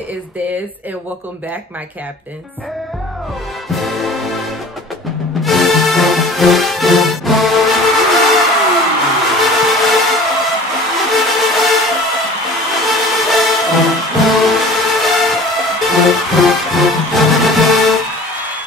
it is Des, and welcome back, my captains.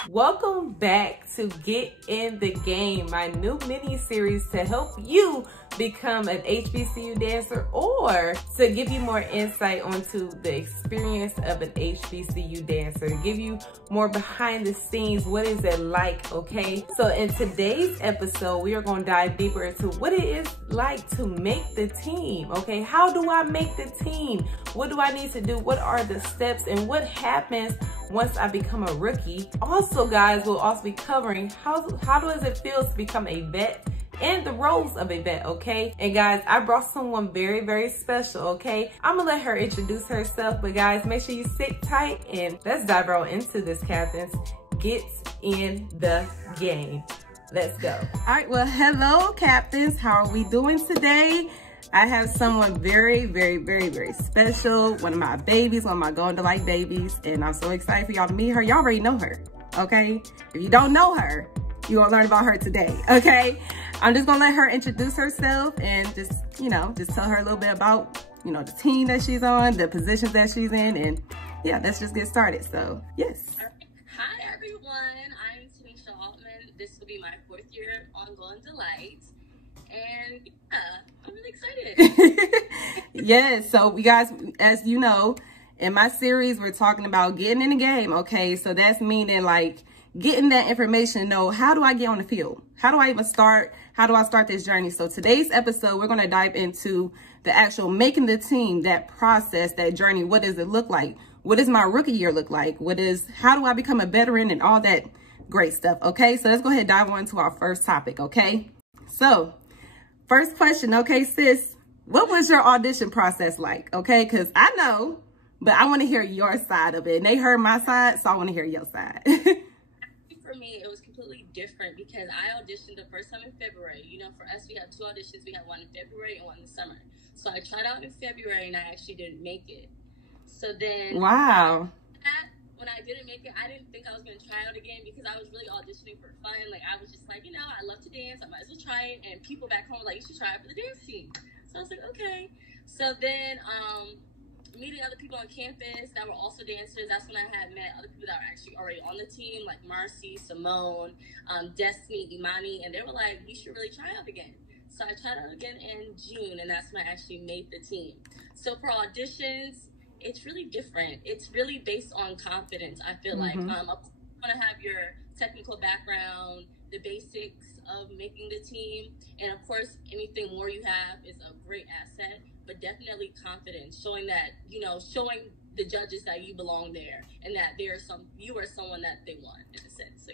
Welcome back to Get in the Game, my new mini series to help you become an HBCU dancer or to give you more insight onto the experience of an HBCU dancer, give you more behind the scenes, what is it like, okay? So in today's episode, we are going to dive deeper into what it is like to make the team, okay? How do I make the team? What do I need to do? What are the steps and what happens once I become a rookie? Also, guys, we'll also be covering how does it feel to become a vet and the roles of a vet, okay? And guys, I brought someone very, very special, okay? I'm gonna let her introduce herself, but guys, make sure you sit tight and let's dive right into this, captains. Get in the game. Let's go. All right, well, hello, captains. How are we doing today? I have someone very, very, very, very special. One of my babies, one of my Going to Light babies, and I'm so excited for y'all to meet her. Y'all already know her, okay? If you don't know her, you're gonna learn about her today, okay? I'm just gonna let her introduce herself and just tell her a little bit about, the team that she's on, the positions that she's in, and yeah, let's just get started. So, yes. Hi, everyone. I'm Tanisha Altman. This will be my 4th year on Going to Light, and yeah, I'm really excited. Yes, so you guys, as you know, in my series, we're talking about getting in the game, okay? So that's meaning like getting that information, know how do I get on the field? How do I even start? How do I start this journey? So today's episode, we're gonna dive into the actual making the team, that process, that journey. What does it look like? What does my rookie year look like? How do I become a veteran and all that great stuff, okay? So let's go ahead and dive on to our first topic, okay? So first question, okay, sis, what was your audition process like, okay? Because I know, but I want to hear your side of it. And they heard my side, so I want to hear your side. For me, it was completely different because I auditioned the first time in February. For us, we had 2 auditions. We had one in February and one in the summer. So I tried out in February and I actually didn't make it. So then, wow. When I didn't make it, I didn't think I was going to try out again because I was really auditioning for fun. Like, I was just like, I love to dance. I might as well try it. And people back home were like, you should try it for the dance team. So I was like, okay. So then, meeting other people on campus that were also dancers, that's when I had met other people that were actually already on the team, like Marcy, Simone, Destiny, Imani, and they were like, you should really try out again. So I tried out again in June, and that's when I actually made the team. So for auditions, it's really different. It's really based on confidence, I feel like. You want to have your technical background, the basics of making the team, and of course, anything more you have is a great asset, but definitely confidence, showing that, showing the judges that you belong there and that you are someone that they want, in a sense. So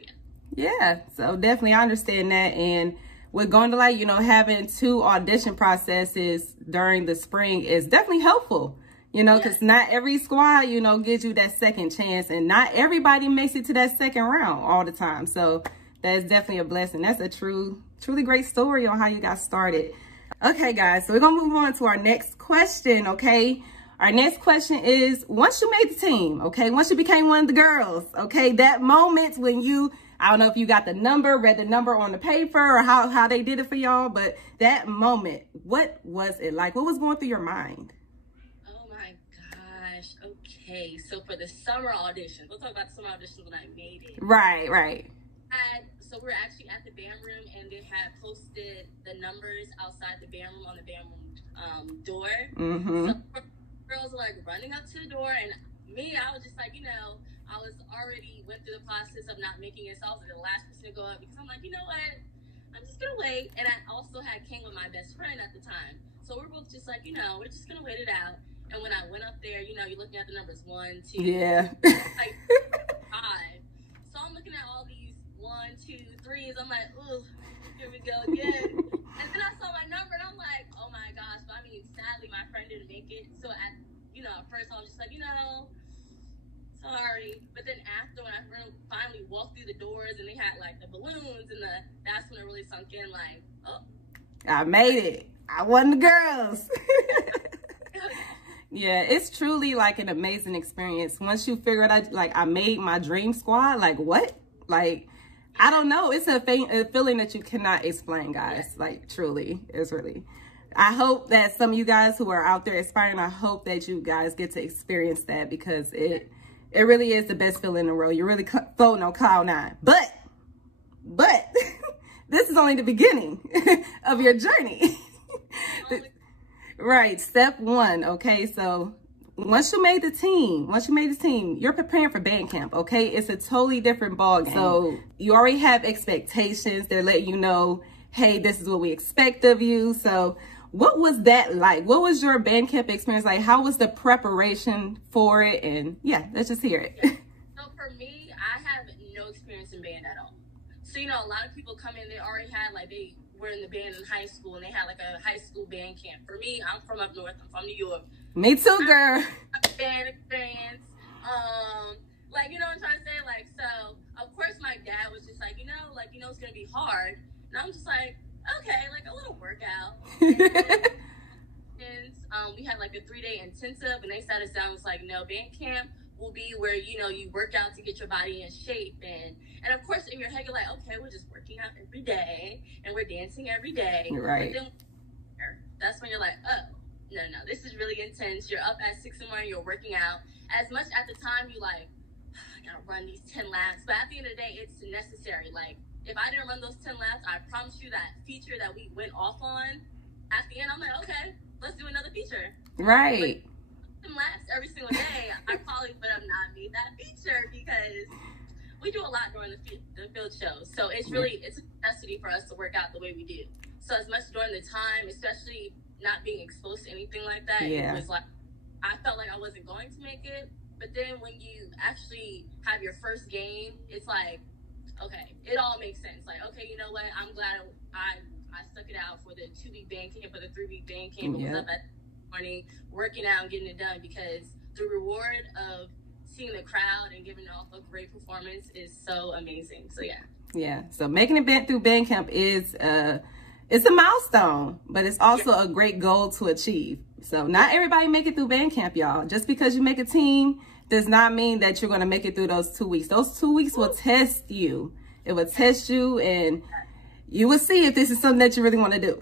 yeah, so definitely I understand that. And with Going to Light, having 2 audition processes during the spring is definitely helpful, because not every squad, gives you that second chance, and not everybody makes it to that second round all the time. So that's definitely a blessing. That's a truly great story on how you got started. Okay, guys, so we're going to move on to our next question, okay? Our next question is, once you made the team, okay, once you became one of the girls, okay, that moment when I don't know if you got the number, read the number on the paper, or how they did it for y'all, but that moment, what was it like? What was going through your mind? Oh my gosh, okay. So for the summer auditions, we'll talk about the summer auditions when I made it. Right. So we're actually at the band room, and they had posted the numbers outside the band room on the band room door. So girls were like running up to the door, and me, I was just like, I was already went through the process of not making it, so I was the last person to go up because I'm like, you know what, I'm just gonna wait. And I also came with my best friend at the time, so we're both just like, we're just gonna wait it out. And when I went up there, you're looking at the numbers 1, 2, yeah, like 5. So I'm looking at all these 1, 2, 3s. I'm like, ooh, here we go again. And then I saw my number, and I'm like, oh my gosh. But I mean, sadly, my friend didn't make it. So at first I was just like, sorry. But then after, when I finally walked through the doors, and they had like the balloons, and that's when it really sunk in. Like, oh, I made it. I won the girls. Yeah, it's truly like an amazing experience. Once you figure it out, like I made my dream squad, like what? Like, I don't know. It's a feeling that you cannot explain, guys. Like truly, it's really. I hope that some of you guys who are out there aspiring, I hope that you guys get to experience that, because it really is the best feeling in the world. You're really floating on cloud nine. But this is only the beginning of your journey. Right, step one, okay? So once you made the team, you're preparing for band camp, okay? It's a totally different ballgame. So you already have expectations. They're letting you know, hey, this is what we expect of you. So what was that like? What was your band camp experience like? How was the preparation for it? And yeah, let's just hear it. Yeah. So for me, I have no experience in band at all. So, you know, a lot of people come in, they already had, like, they were in the band in high school, and they had, like, a high school band camp. For me, I'm from up north. I'm from New York. Me too, girl. Band experience. Like, you know what I'm trying to say? Like, so, of course, my dad was just like, you know, it's going to be hard. And I'm just like, okay, like, a little workout. And we had, like, a 3-day intensive, and they sat us down and was like, no, band camp will be where, you know, you work out to get your body in shape. And of course, in your head, you're like, okay, we're just working out every day, and we're dancing every day. Right. But then that's when you're like, oh, no, this is really intense. You're up at 6 in the morning, you're working out. As much at the time, you like, I gotta run these 10 laps. But at the end of the day, it's necessary. Like, if I didn't run those 10 laps, I promise you that feature that we went off on, at the end, I'm like, okay, let's do another feature. Right. But 10 laps every single day, I probably would have not made that feature, because we do a lot during the field shows. So it's really, it's a necessity for us to work out the way we do. So as much during the time, especially not being exposed to anything like that, it was like, I felt like I wasn't going to make it. But then when you actually have your first game, it's like, okay, it all makes sense. Like, okay, you know what? I'm glad I stuck it out for the 2-week band camp or the 3-week band camp. I was up at the morning, working out and getting it done, because the reward of seeing the crowd and giving off a great performance is so amazing. So yeah. So making it through band camp is it's a milestone, but it's also a great goal to achieve. So not everybody make it through band camp, y'all. Just because you make a team does not mean that you're going to make it through those 2 weeks. Those 2 weeks will test you. It will test you, and you will see if this is something that you really want to do.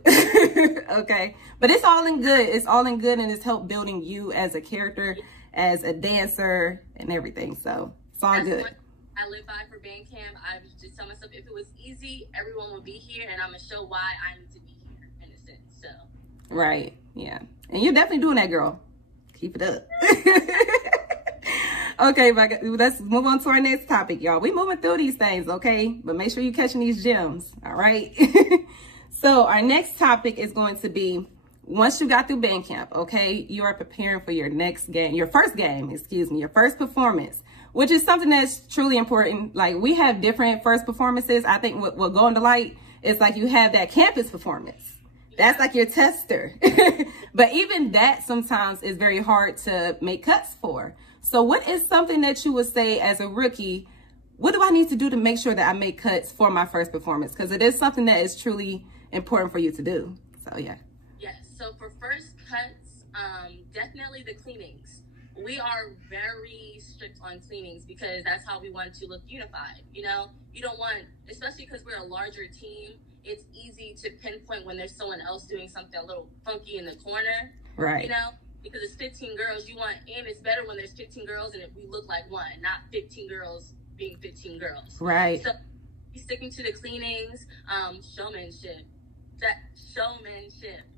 Okay. But it's all in good. It's all in good, and it's helped building you as a character, as a dancer, and everything. So it's all good. I live by for band camp. I was just telling myself, if it was easy, everyone would be here, and I'm going to show why I need to be here, in a sense. So. Right. Yeah. And you're definitely doing that, girl. Keep it up. Okay, but let's move on to our next topic, y'all. We moving through these things, okay? But make sure you're catching these gems, all right? So our next topic is going to be, once you got through band camp, okay, you are preparing for your next game, your first performance, which is something that's truly important. Like, we have different first performances. I think what will go into light is like you have that campus performance. That's like your tester. But even that sometimes is very hard to make cuts for. So what is something that you would say as a rookie, what do I need to do to make sure that I make cuts for my first performance? Because it is something that is truly important for you to do. So yeah. Yes. So for first cuts, definitely the cleanings. We are very strict on cleanings, because that's how we want to look unified. You know, you don't want, especially because we're a larger team, it's easy to pinpoint when there's someone else doing something a little funky in the corner. Right. You know, because it's 15 girls, and it's better when there's 15 girls and we look like one, not 15 girls being 15 girls. Right. So sticking to the cleanings, showmanship,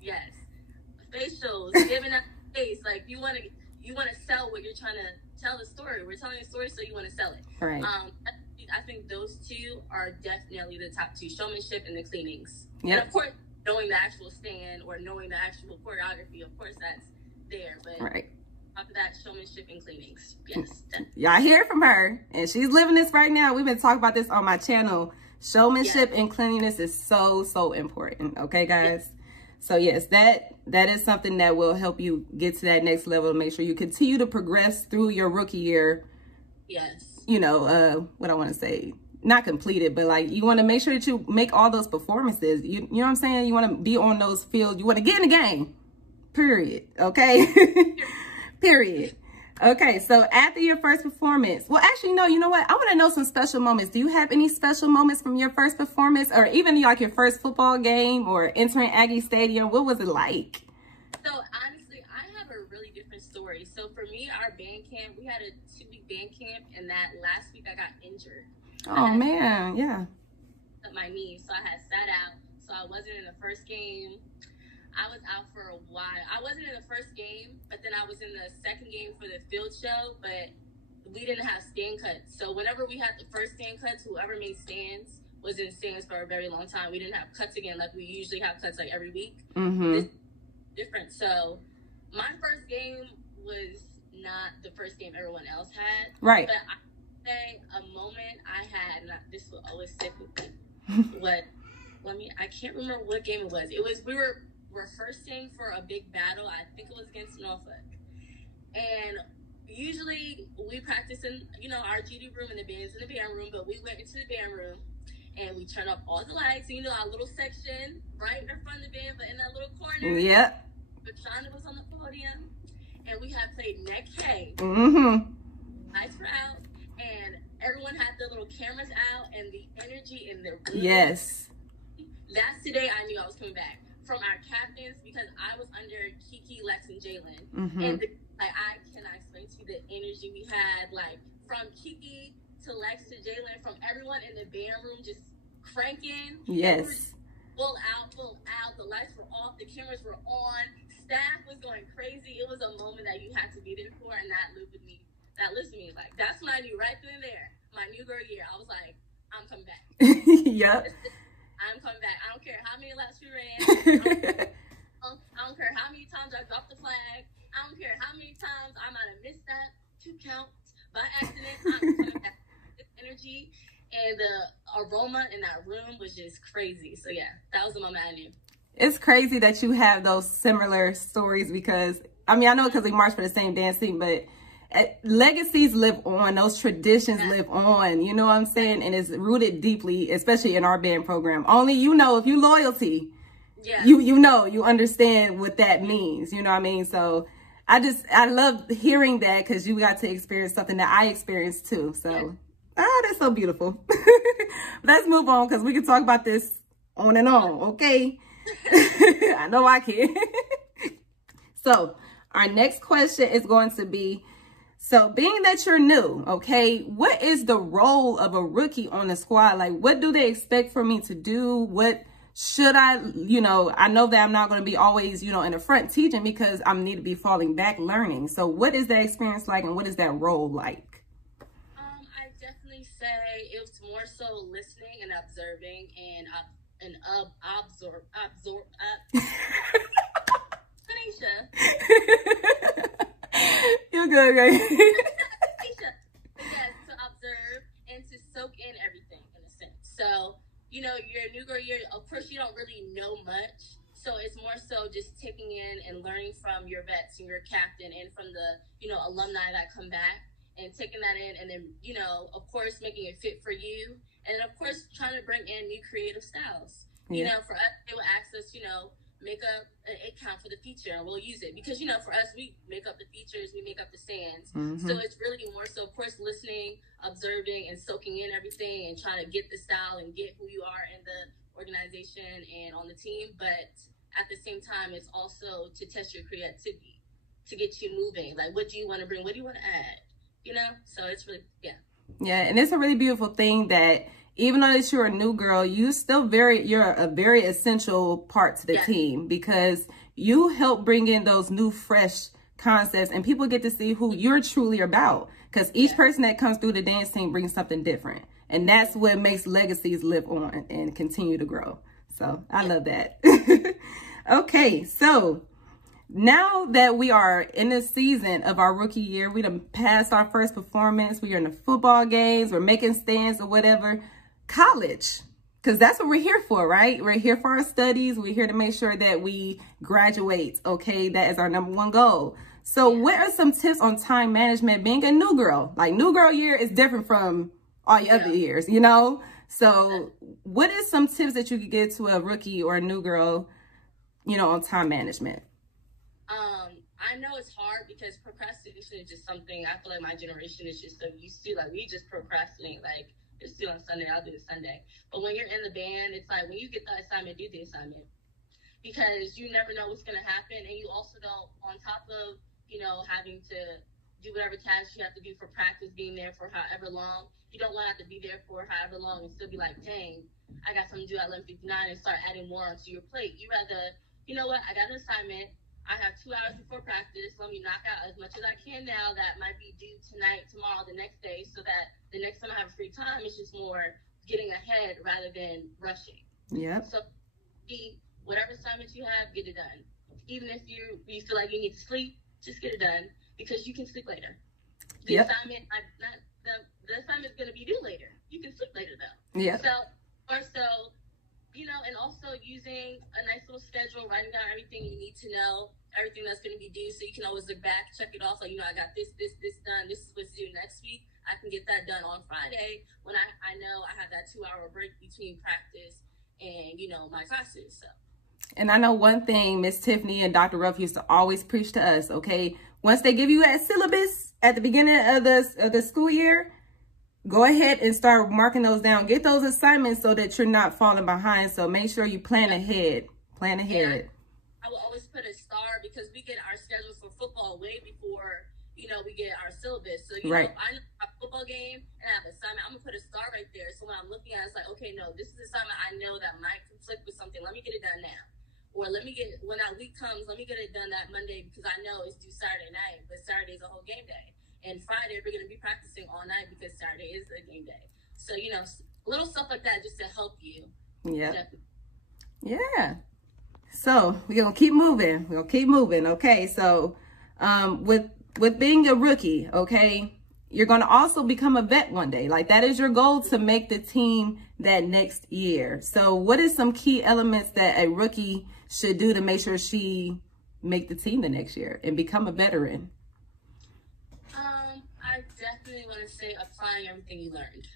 yes. Facials, giving up face, like you want to sell what you're trying to tell a story. We're telling a story, so you want to sell it. Right. I think those two are definitely the top two, showmanship and the cleanings. Yep. And of course, knowing the actual stand or knowing the actual choreography, of course, that's there. But right. After that, showmanship and cleanings. Yes. Y'all hear from her, and she's living this right now. We've been talking about this on my channel. Showmanship and cleanliness is so important. Okay, guys? So yes, that is something that will help you get to that next level to make sure you continue to progress through your rookie year. Yes. You know, what I want to say, not completed, but like you want to make sure that you make all those performances. You know what I'm saying? You want to be on those fields. You want to get in the game, period. Okay. Period. Okay, so after your first performance, well, actually, no, you know what? I want to know some special moments. Do you have any special moments from your first performance, or even like your first football game or entering Aggie Stadium? What was it like? So honestly, I have a really different story. So for me, our band camp, we had a 2-week band camp, and that last week I got injured. Oh man, yeah. My knee, so I had sat out, so I wasn't in the first game. I was out for a while. I wasn't in the first game, but then I was in the second game for the field show, but we didn't have stand cuts. So whenever we had the first stand cuts, whoever made stands was in stands for a very long time. We didn't have cuts again like we usually have cuts like every week. This is different. So my first game was not the first game everyone else had. Right. But I say a moment I had, and this will always stick with me. I can't remember what game it was. We were rehearsing for a big battle. I think it was against Norfolk. And usually we practice in, our GD room, and the band's in the band room, but we went into the band room and we turned off all the lights. And, our little section right in front of the band, but in that little corner. Yep. But Shonda was on the podium, and we had played Neck K. Lights were out, and everyone had their little cameras out, and the energy in the room. Yes. That's the day I knew I was coming back. From our captains, because I was under Kiki, Lex, and Jalen. And I cannot explain to you the energy we had, like from Kiki to Lex to Jalen, from everyone in the band room just cranking. Yes. Full out. The lights were off. The cameras were on. Staff was going crazy. It was a moment that you had to be there for, and that lived with me. Like, that's when I knew right then and there, my new girl year, I was like, I'm coming back. Yep. I'm coming back. I don't care how many laps we ran. I don't care how many times I dropped the flag. I don't care how many times I might have missed that 2 counts by accident. I'm coming back. This energy and the aroma in that room was just crazy. So yeah, that was the moment I knew. It's crazy that you have those similar stories because, I know because we marched for the same dance team, but legacies live on. Those traditions live on. You know what I'm saying? And it's rooted deeply, especially in our band program. Only if you loyalty, you understand what that means. You know what I mean? So I love hearing that because you got to experience something that I experienced too. So, that's so beautiful. Let's move on because we can talk about this on and on. Okay. I know I can. So our next question is going to be, so being that you're new, okay, what is the role of a rookie on the squad? Like, what do they expect for me to do? What should I know that I'm not going to be always, in the front teaching because I need to be falling back learning. So what is that experience like and what is that role like? I definitely say it was more so listening and observing and absorb. Tanisha. You're good, right? Yes, to observe and to soak in everything in a sense. So, your new girl year, of course, you don't really know much. So it's more so just taking in and learning from your vets and your captain and from the, alumni that come back and taking that in and then, of course, making it fit for you. And then, of course, trying to bring in new creative styles. For us, they will ask us, make up an account for the feature and we'll use it because for us we make up the features, we make up the stands. So it's really more so of course listening, observing, and soaking in everything and trying to get the style and get who you are in the organization and on the team. But at the same time it's also to test your creativity, to get you moving. Like, what do you want to bring, what do you want to add, so it's really and it's a really beautiful thing that even though that you're a new girl, you're a very essential part to the team because you help bring in those new, fresh concepts and people get to see who you're truly about because each person that comes through the dance team brings something different. And that's what makes legacies live on and continue to grow. So I love that. Okay, so now that we are in the season of our rookie year, we done passed our first performance. We are in the football games. We're making stands or whatever. College, because that's what we're here for, right? We're here for our studies. We're here to make sure that we graduate, okay? That is our #1 goal. So what are some tips on time management being a new girl? Like, new girl year is different from all your other years, So what is some tips that you could give to a rookie or a new girl, on time management? I know it's hard because procrastination is just something I feel like my generation is just so used to. Like, we just procrastinate. Like, it's due on Sunday, I'll do it Sunday. But when you're in the band, it's like, when you get the assignment, do the assignment. Because you never know what's going to happen. And you also don't, on top of, you know, having to do whatever tasks you have to do for practice, being there for however long, you don't want to have to be there for however long and still be like, dang, I got something to do at 11:59 and start adding more onto your plate. You rather, you know what, I got an assignment. I have 2 hours before practice. Let me knock out as much as I can now that might be due tonight, tomorrow, the next day, so that the next time I have free time, it's just more getting ahead rather than rushing. Yep. So whatever assignments you have, get it done. Even if you feel like you need to sleep, just get it done because you can sleep later. The assignment, the assignment is going to be due later. You can sleep later though. Yeah. So, you know, and also using a nice little schedule, writing down everything you need to know, everything that's going to be due, so you can always look back, check it off. Like, you know, I got this done. This is what's due next week. I can get that done on Friday when I know I have that 2-hour break between practice and, you know, my classes. So. And I know one thing Miss Tiffany and Dr. Ruff used to always preach to us, okay? Once they give you that syllabus at the beginning of the school year, go ahead and start marking those down. Get those assignments so that you're not falling behind. So make sure you plan ahead. Plan ahead. Yeah, I will always put a star because we get our schedules for football way before, you know, we get our syllabus. So, you know, if I know a football game and I have an assignment, I'm going to put a star right there. So when I'm looking at it, it's like, okay, no, this is an assignment I know that might conflict with something. Let me get it done now. Or let me get, when that week comes, let me get it done that Monday because I know it's due Saturday night, but Saturday's a whole game day. And Friday, we're going to be practicing all night because Saturday is a game day. So, you know, little stuff like that just to help you. Yeah. Yeah. So, we're going to keep moving. We're going to keep moving, okay? So, with being a rookie, okay, you're going to also become a vet one day. Like, that is your goal, to make the team that next year. So, what is some key elements that a rookie should do to make sure she make the team the next year and become a veteran? I definitely want to say applying everything you learned.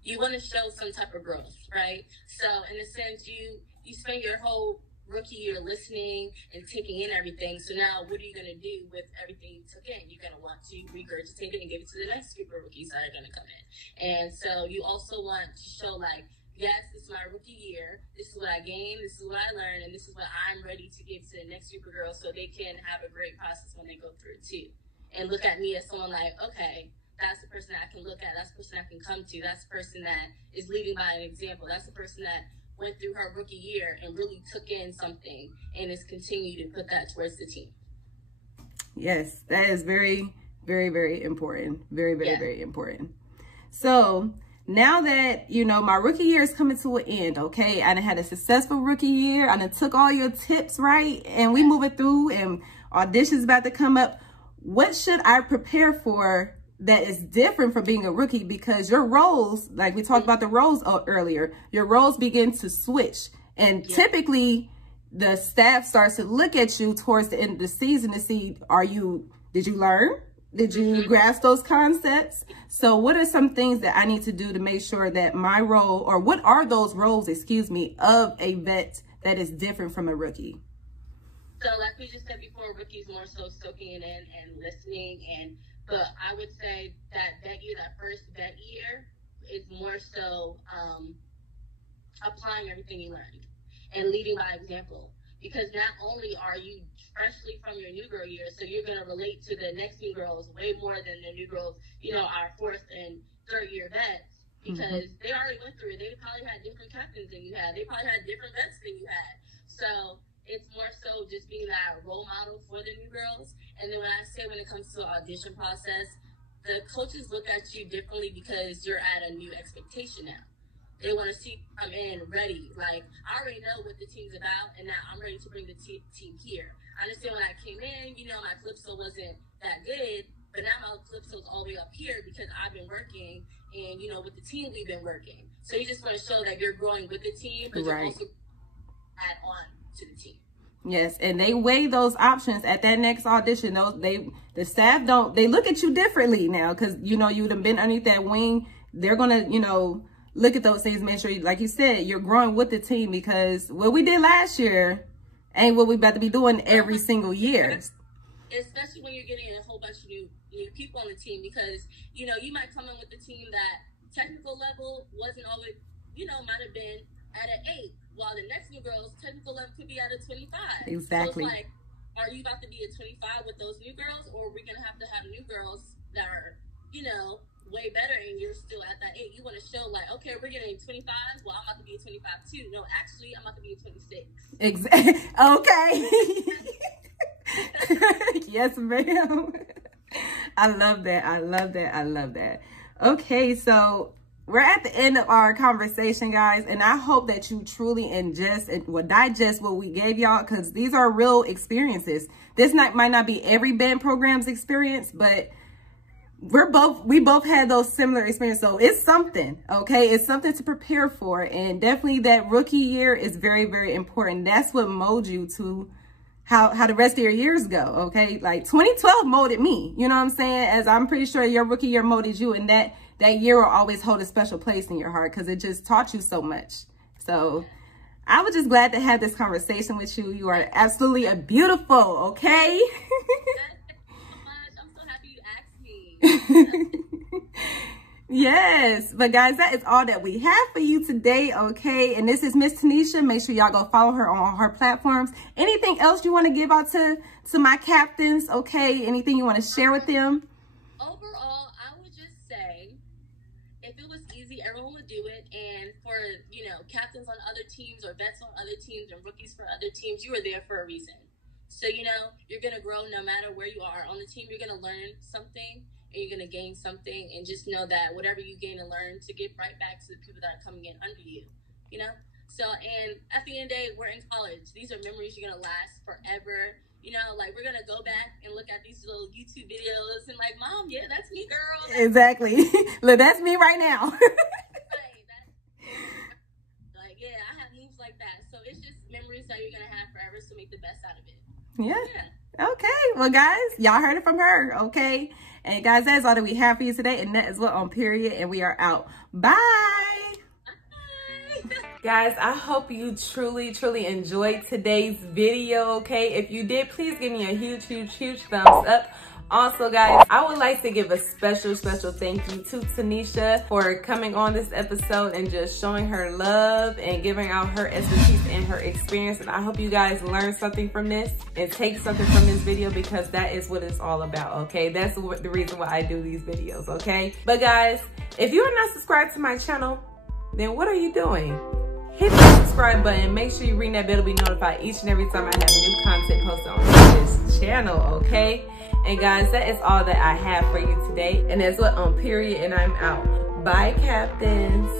You want to show some type of growth, right? So in a sense, you spend your whole rookie year listening and taking in everything. So now what are you going to do with everything you took in? You're going to want to regurgitate it and give it to the next group of rookies that are going to come in. And so you also want to show, like, yes, this is my rookie year. This is what I gained. This is what I learned. And this is what I'm ready to give to the next group of girls so they can have a great process when they go through it too. And look at me as someone like, okay, that's the person that I can look at. That's the person I can come to. That's the person that is leading by an example. That's the person that went through her rookie year and really took in something and is continuing to put that towards the team. Yes, that is very, very, very important. Very, very, very important. So now that, you know, my rookie year is coming to an end, okay? I done had a successful rookie year. I done took all your tips, right? And we moving through and auditions about to come up. What should I prepare for that is different from being a rookie? Because your roles, like we talked about the roles earlier, your roles begin to switch. And typically the staff starts to look at you towards the end of the season to see, did you learn? Did you grasp those concepts? So what are some things that I need to do to make sure that my role, or what are those roles, excuse me, of a vet that is different from a rookie? So like we just said before, rookies more so soaking it in and listening. But I would say that first vet year is more so applying everything you learned and leading by example. Because not only are you freshly from your new girl year, so you're going to relate to the next new girls way more than the new girls, you know, our fourth and third year vets, because they already went through it. They probably had different captains than you had. They probably had different vets than you had. So it's more so just being that role model for the new girls. And then when it comes to the audition process, the coaches look at you differently because you're at a new expectation now. They want to see you come in ready. Like, I already know what the team's about, and now I'm ready to bring the team here. I understand when I came in, you know, my calypso wasn't that good, but now my calypso's all the way up here because I've been working, and, you know, with the team, we've been working. So you just want to show that you're growing with the team, but you also add on to the team. Yes, and they weigh those options at that next audition. The staff they look at you differently now because, you know, you've been underneath that wing. They're going to, you know, look at those things, make sure, like you said, you're growing with the team, because what we did last year ain't what we about to be doing every single year. especially when you're getting a whole bunch of new people on the team, because, you know, you might come in with the team that technical level wasn't always, you know, might have been at an 8, while the next new girls technical level could be at a 25. Exactly. So it's like, are you about to be a 25 with those new girls, or are we gonna have to have new girls that are, you know, way better, and you're still at that 8? You want to show like, okay, we're getting 25. Well, I'm about to be a 25 too. No, actually, I'm about to be a 26. Exactly. Okay. Yes, ma'am. I love that. I love that. I love that. Okay, so we're at the end of our conversation, guys, and I hope that you truly digest what we gave y'all, because these are real experiences. This might not be every band program's experience, but we both had those similar experiences. So it's something, okay? It's something to prepare for. And definitely that rookie year is very, very important. That's what molds you to how the rest of your years go, okay? Like 2012 molded me, you know what I'm saying? As I'm pretty sure your rookie year molded you, and that year will always hold a special place in your heart because it just taught you so much. So I was just glad to have this conversation with you. You are absolutely a beautiful, okay? Yes, but guys, that is all that we have for you today, okay? And this is Miss Tanisha. Make sure y'all go follow her on her platforms. Anything else you want to give out to my captains, okay? Anything you want to share with them? Overall, I would just say, if it was easy, everyone would do it. And for, you know, captains on other teams or vets on other teams and rookies for other teams, you are there for a reason. So, you know, you're going to grow no matter where you are on the team. You're going to learn something, and you're going to gain something, and just know that whatever you gain and learn, to give right back to the people that are coming in under you, you know? So, and at the end of the day, we're in college. These are memories you're going to last forever. You know, like, we're going to go back and look at these little YouTube videos and like, Mom, yeah, that's me, girl. Exactly. Look, that's me right now. Right, like, yeah, I have moves like that. So it's just memories that you're going to have forever, so make the best out of it. Yeah. Okay. Well, guys, y'all heard it from her, okay? And guys, that's all that we have for you today. And that is what on period. And we are out. Bye. Bye. Guys, I hope you truly, truly enjoyed today's video, okay? If you did, please give me a huge, huge, huge thumbs up. Also, guys, I would like to give a special, special thank you to Tanisha for coming on this episode and just showing her love and giving out her expertise and her experience. And I hope you guys learn something from this and take something from this video, because that is what it's all about, okay? That's the reason why I do these videos, okay? But guys, if you are not subscribed to my channel, then what are you doing? Hit the subscribe button. Make sure you ring that bell to be notified each and every time I have new content posted on this channel, okay? And guys, that is all that I have for you today. And that's what on period, and I'm out. Bye, captains.